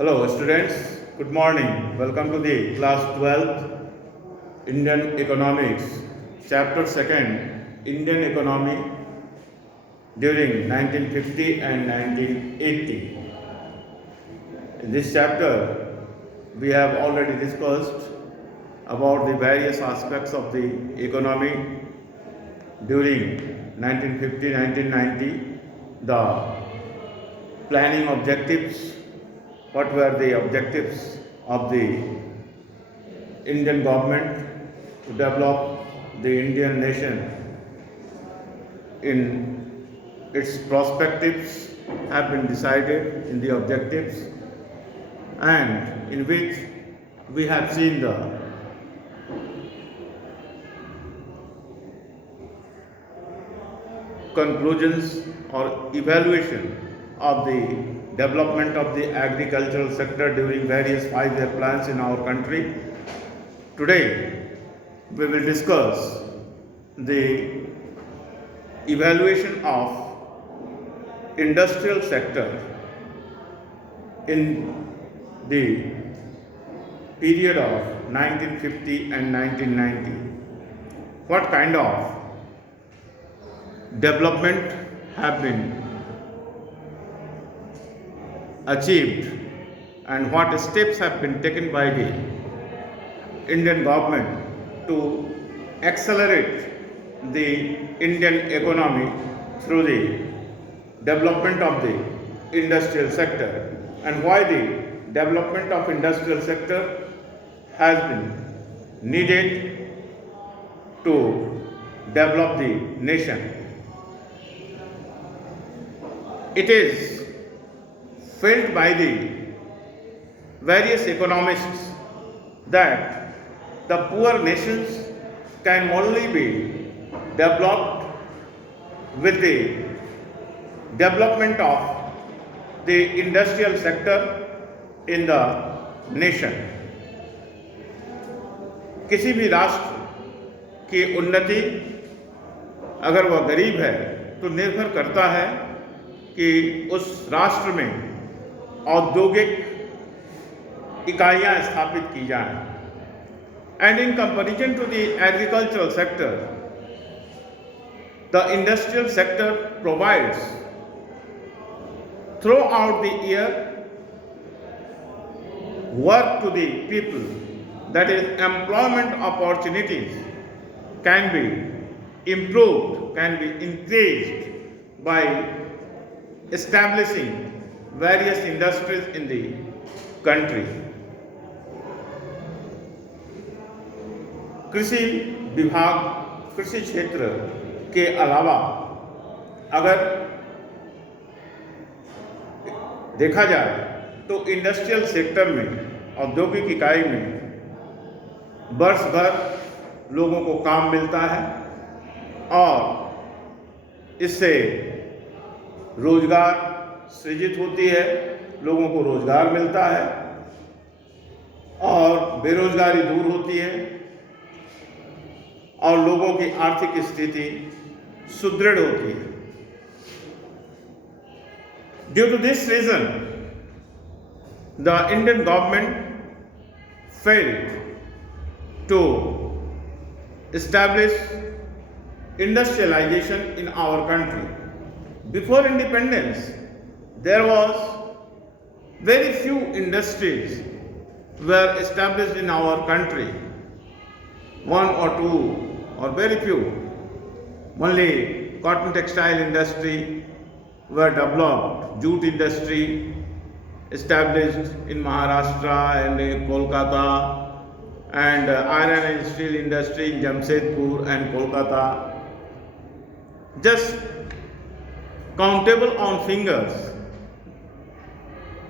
Hello students, good morning. Welcome to the class 12th Indian Economics, chapter 2nd, Indian Economy during 1950 and 1980. In this chapter, we have already discussed about the various aspects of the economy during 1950-1990, the planning objectives, what were the objectives of the Indian government to develop the Indian nation in its perspectives have been decided in the objectives, and in which we have seen the conclusions or evaluation of the development of the agricultural sector during various 5-year plans in our country. Today, we will discuss the evaluation of industrial sector in the period of 1950 and 1990. What kind of development have been achieved and what steps have been taken by the Indian government to accelerate the Indian economy through the development of the industrial sector, and why the development of industrial sector has been needed to develop the nation. It is felt by the various economists that the poor nations can only be developed with the development of the industrial sector in the nation. किसी भी राष्ट्र की उन्नति अगर वह गरीब है तो निर्भर करता है कि उस राष्ट्र में औद्योगिक इकाइयां स्थापित की जाएं. And in comparison to the agricultural sector, the industrial sector provides throughout the year work to the people, that is, employment opportunities can be improved, can be increased by establishing various industries in the country. कृषि विभाग, कृषि क्षेत्र के अलावा अगर देखा जाए तो इंडस्ट्रियल सेक्टर में, औद्योगिक इकाई में वर्ष भर लोगों को काम मिलता है और इससे रोजगार सृजित होती है, लोगों को रोजगार मिलता है और बेरोजगारी दूर होती है और लोगों की आर्थिक स्थिति सुदृढ़ होती है. Due to this reason, the Indian government failed to establish industrialization in our country. Before independence, there was very few industries were established in our country. One or two or very few. Only cotton textile industry were developed, jute industry established in Maharashtra and in Kolkata, and iron and steel industry in Jamshedpur and Kolkata. Just countable on fingers,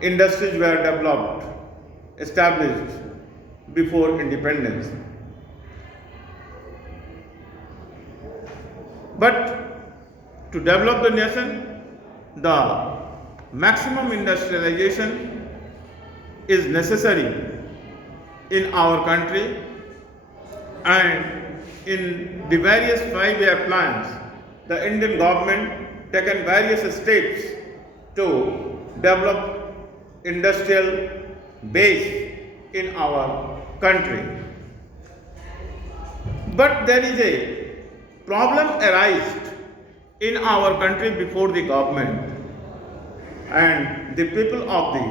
industries were developed, established before independence. But to develop the nation, the maximum industrialization is necessary in our country, and in the various 5-year plans, the Indian government taken various steps to develop industrial base in our country. But there is a problem arised in our country before the government and the people of the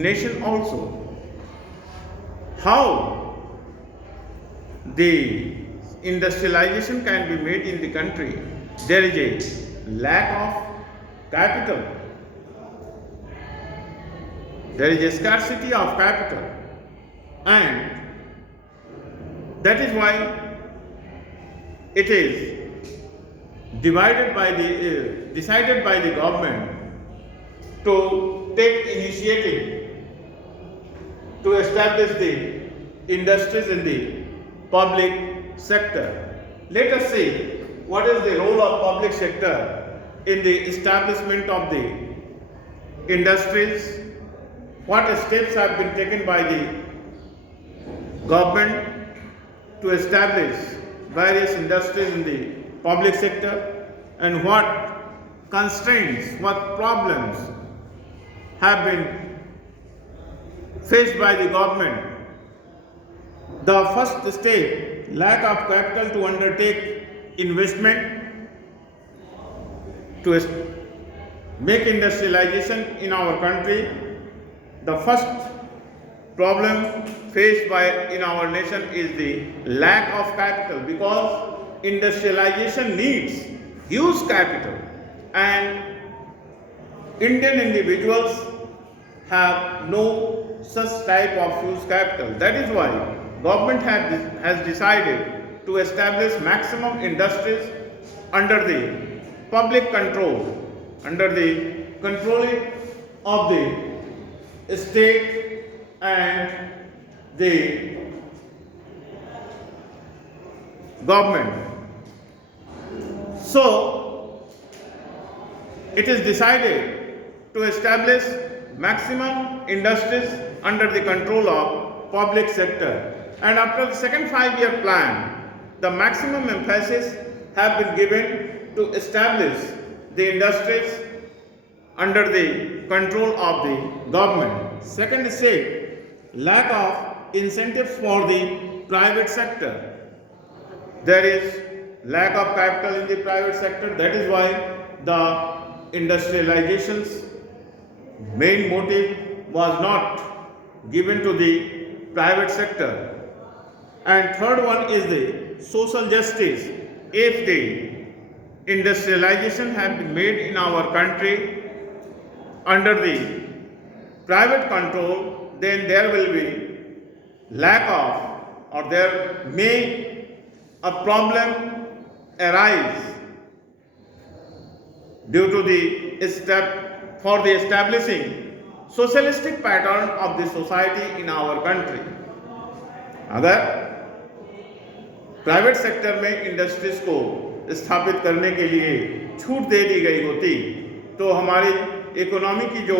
nation also. How the industrialization can be made in the country? There is a lack of capital. There is a scarcity of capital, and that is why it is decided by the government to take initiative to establish the industries in the public sector. Let us see what is the role of public sector in the establishment of the industries, what steps have been taken by the government to establish various industries in the public sector, and what constraints, what problems have been faced by the government. The first step, lack of capital to undertake investment to make industrialization in our country. The first problem faced in our nation is the lack of capital, because industrialization needs huge capital, and Indian individuals have no such type of huge capital. That is why government has decided to establish maximum industries under the public control, under the controlling of the state and the government. So it is decided to establish maximum industries under the control of public sector, and after the second 5-year plan, the maximum emphasis have been given to establish the industries under the control of the government. Second step, lack of incentives for the private sector. There is lack of capital in the private sector. That is why the industrialization's main motive was not given to the private sector. And third one is the social justice. If the industrialization had been made in our country under the private control, then there will be lack of, or there may a problem arise due to the step for the establishing socialistic pattern of the society in our country. अगर private sector में industries को स्थापित करने के लिए छूट दे दी गई होती तो हमारी इकोनॉमी की जो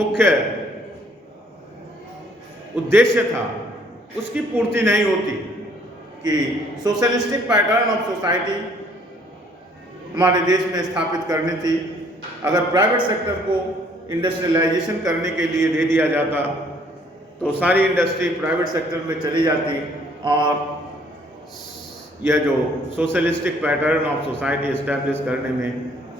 मुख्य उद्देश्य था उसकी पूर्ति नहीं होती कि सोशलिस्टिक पैटर्न ऑफ सोसाइटी हमारे देश में स्थापित करनी थी। अगर प्राइवेट सेक्टर को इंडस्ट्रियलाइजेशन करने के लिए दे दिया जाता तो सारी इंडस्ट्री प्राइवेट सेक्टर में चली जाती और यह जो socialistic pattern of society establish करने में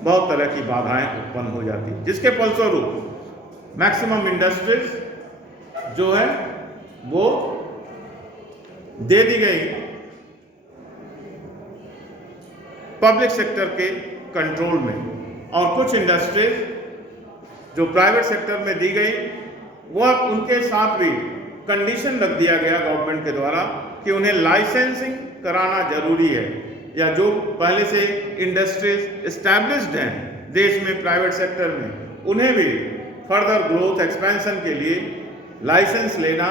बहुत तरह की बाधाएं उत्पन्न हो जाती, जिसके फलस्वरूप मैक्सिमम इंडस्ट्रीज जो है वो दे दी गई पब्लिक सेक्टर के कंट्रोल में, और कुछ इंडस्ट्रीज जो प्राइवेट सेक्टर में दी गई वह उनके साथ भी कंडीशन रख दिया गया गवर्नमेंट के द्वारा कि उन्हें लाइसेंसिंग कराना जरूरी है, या जो पहले से इंडस्ट्रीज एस्टैब्लिश्ड हैं देश में प्राइवेट सेक्टर में उन्हें भी फर्दर ग्रोथ एक्सपेंशन के लिए लाइसेंस लेना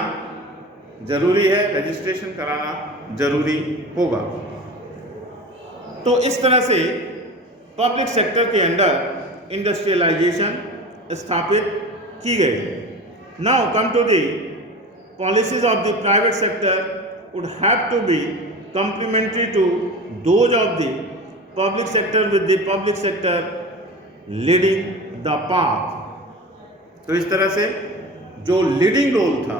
जरूरी है, रजिस्ट्रेशन कराना जरूरी होगा। तो इस तरह से पब्लिक सेक्टर के अंदर इंडस्ट्रियलाइजेशन स्थापित की गई। Now come to the policies of the private sector would have to be complementary to those of the public sector, with the public sector leading the path. तो इस तरह से जो लीडिंग रोल था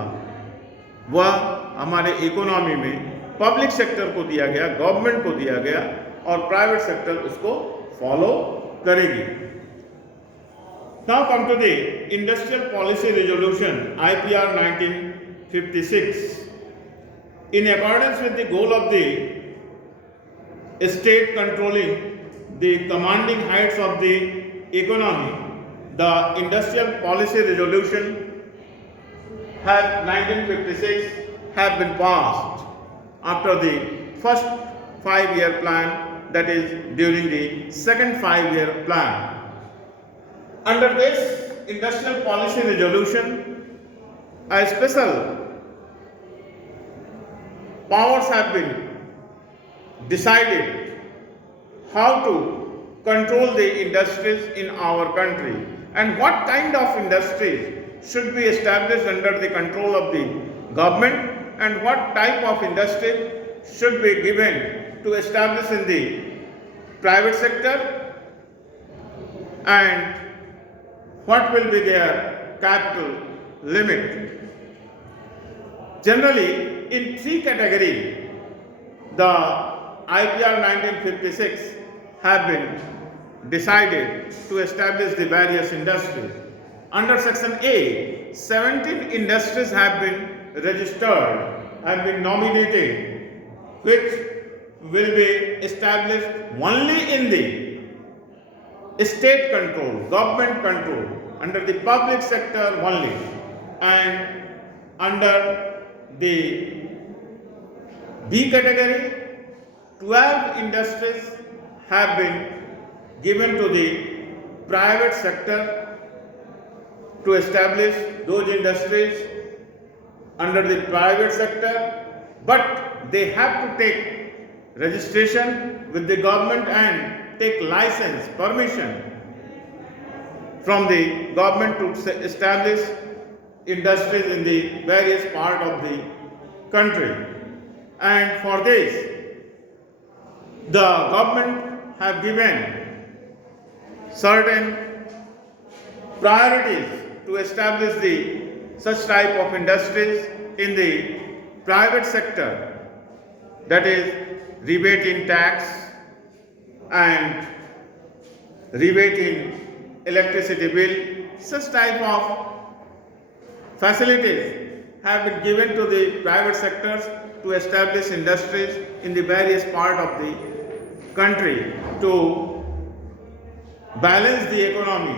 वह हमारे इकोनॉमी में पब्लिक सेक्टर को दिया गया, गवर्नमेंट को दिया गया, और प्राइवेट सेक्टर उसको फॉलो करेगी। Now come to the industrial policy resolution IPR 1956. In accordance with the goal of the state controlling the commanding heights of the economy, the industrial policy resolution have 1956 have been passed after the first 5-year plan, that is during the second 5-year plan. Under this industrial policy resolution, a special powers have been decided how to control the industries in our country and what kind of industries should be established under the control of the government and what type of industry should be given to establish in the private sector and what will be their capital limit. Generally, in 3 categories, the IPR 1956 have been decided to establish the various industries. Under Section A, 17 industries have been registered, have been nominated, which will be established only in the state control, government control, under the public sector only, and under the B category, 12 industries have been given to the private sector to establish those industries under the private sector, but they have to take registration with the government and take license, permission from the government to establish industries in the various part of the country. And for this, the government have given certain priorities to establish the such type of industries in the private sector, that is rebate in tax and rebate in electricity bill. Such type of facilities have been given to the private sectors to establish industries in the various part of the country to balance the economy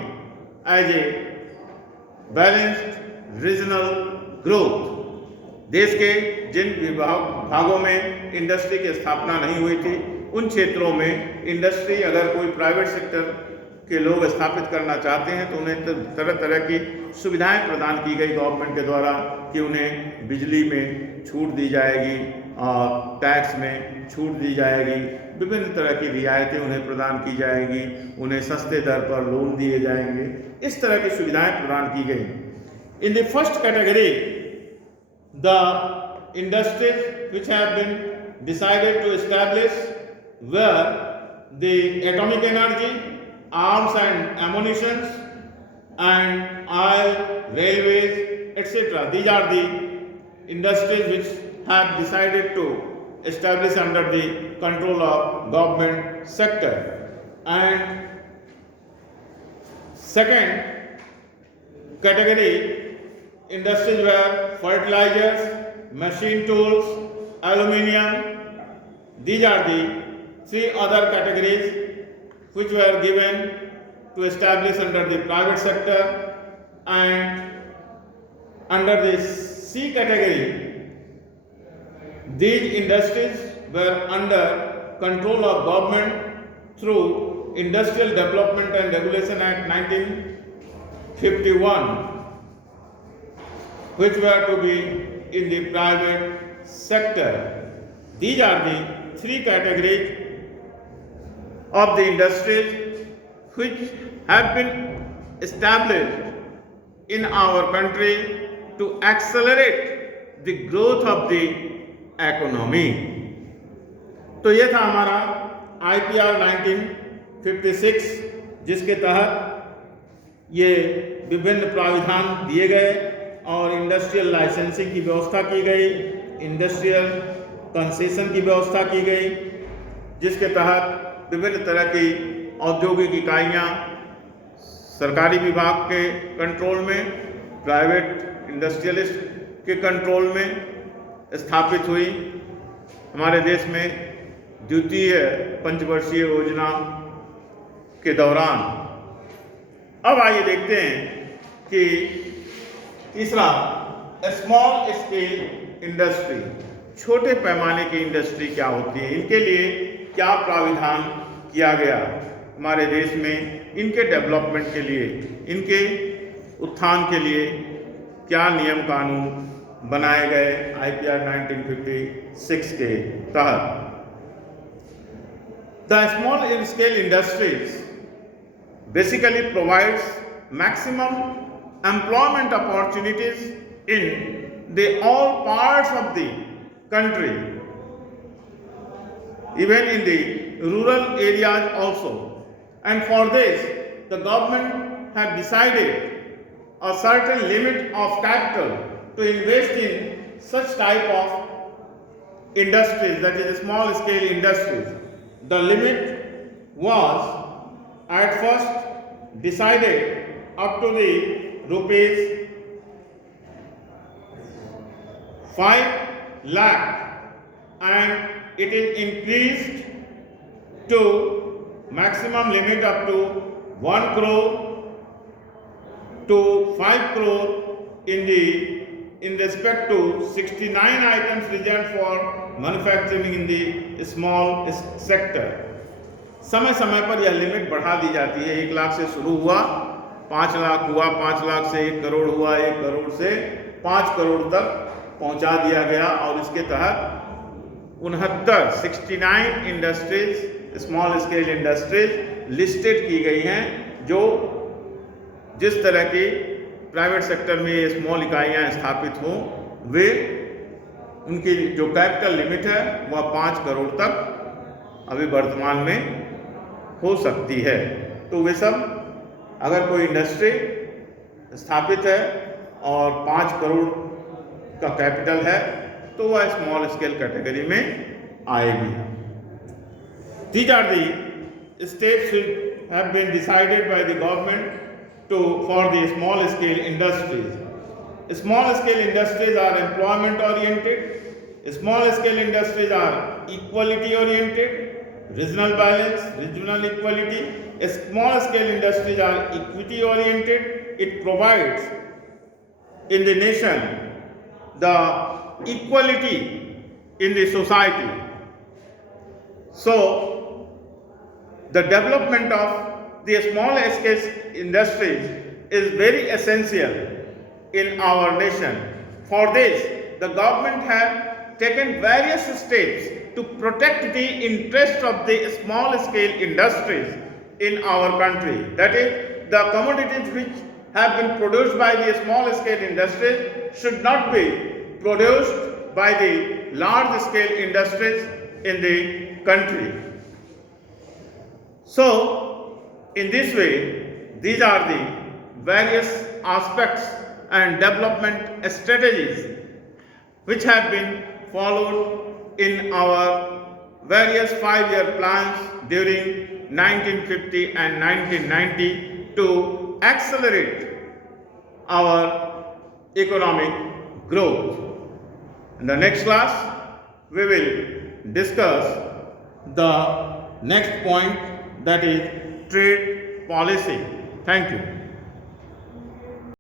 as a balanced regional growth. देश के जिन भागों में industry की स्थापना नहीं हुई थी, उन क्षेत्रों में इंडस्ट्री अगर कोई प्राइवेट सेक्टर के लोग स्थापित करना चाहते हैं तो उन्हें तरह तरह की सुविधाएं प्रदान की गई गवर्नमेंट के द्वारा कि उन्हें बिजली में छूट दी जाएगी और टैक्स में छूट दी जाएगी, विभिन्न तरह की रियायतें उन्हें प्रदान की जाएंगी, उन्हें सस्ते दर पर लोन दिए जाएंगे, इस तरह की सुविधाएं प्रदान की गई। In the first category, the industries which have been decided to establish where the atomic energy, arms and ammunitions, and oil, railways, etc. These are the industries which have decided to establish under the control of government sector. And second category, industries were fertilizers, machine tools, aluminium. These are the 3 other categories which were given to establish under the private sector. And under the C category, these industries were under control of government through Industrial Development and Regulation Act 1951, which were to be in the private sector. These are the 3 categories of the industries which have been established in our country to accelerate the growth of the economy. तो ये था हमारा IPR 1956, जिसके तहत ये विभिन्न प्राविधान दिए गए और इंडस्ट्रियल लाइसेंसिंग की व्यवस्था की गई, इंडस्ट्रियल कंसेशन की व्यवस्था की गई, जिसके तहत विभिन्न तरह की औद्योगिक इकाइयाँ सरकारी विभाग के कंट्रोल में, प्राइवेट इंडस्ट्रियलिस्ट के कंट्रोल में स्थापित हुई। हमारे देश में द्वितीय पंचवर्षीय योजना के दौरान। अब आइए देखते हैं कि तीसरा, स्मॉल स्केल इंडस्ट्री, छोटे पैमाने की इंडस्ट्री क्या होती है, इनके लिए क्या प्राविधान किया गया हमारे देश में, इनके डेवलपमेंट के लिए, इनके उत्थान के लिए क्या नियम कानून बनाए गए IPR 1956 के तहत। The small scale industries basically provides maximum employment opportunities in the all parts of the country, even in the rural areas also. And for this, the government have decided a certain limit of capital to invest in such type of industries, that is small scale industries. The limit was at first decided up to the rupees 5 lakh, and it is increased to maximum limit up to 1 crore to 5 crore in respect to 69 items reserved for manufacturing in the small sector. समय समय पर यह limit बढ़ा दी जाती है। 1 लाख से शुरू हुआ, 5 लाख हुआ, 5 लाख से 1 करोड़ हुआ, 1 करोड़ से 5 करोड़ तक पहुंचा दिया गया। और इसके तहत 69 industries, small scale industries listed की गई हैं, जो जिस तरह की प्राइवेट सेक्टर में ये स्मॉल इकाइयाँ स्थापित हों, वे उनकी जो कैपिटल लिमिट है वह 5 करोड़ तक अभी वर्तमान में हो सकती है। तो वे सब, अगर कोई इंडस्ट्री स्थापित है और 5 करोड़ का कैपिटल है तो वह स्मॉल स्केल कैटेगरी में आएगी। These are the steps should have been decided by the government for the small scale industries. Small scale industries are employment oriented. Small scale industries are equality oriented, regional balance, regional equality. Small scale industries are equity oriented. It provides in the nation the equality in the society. So the development of the small scale industries is very essential in our nation. For this, the government has taken various steps to protect the interest of the small scale industries in our country. That is, the commodities which have been produced by the small scale industries should not be produced by the large scale industries in the country. So, in this way, these are the various aspects and development strategies which have been followed in our various 5-year plans during 1950 and 1990 to accelerate our economic growth. In the next class, we will discuss the next point, that is trade policy. Thank you.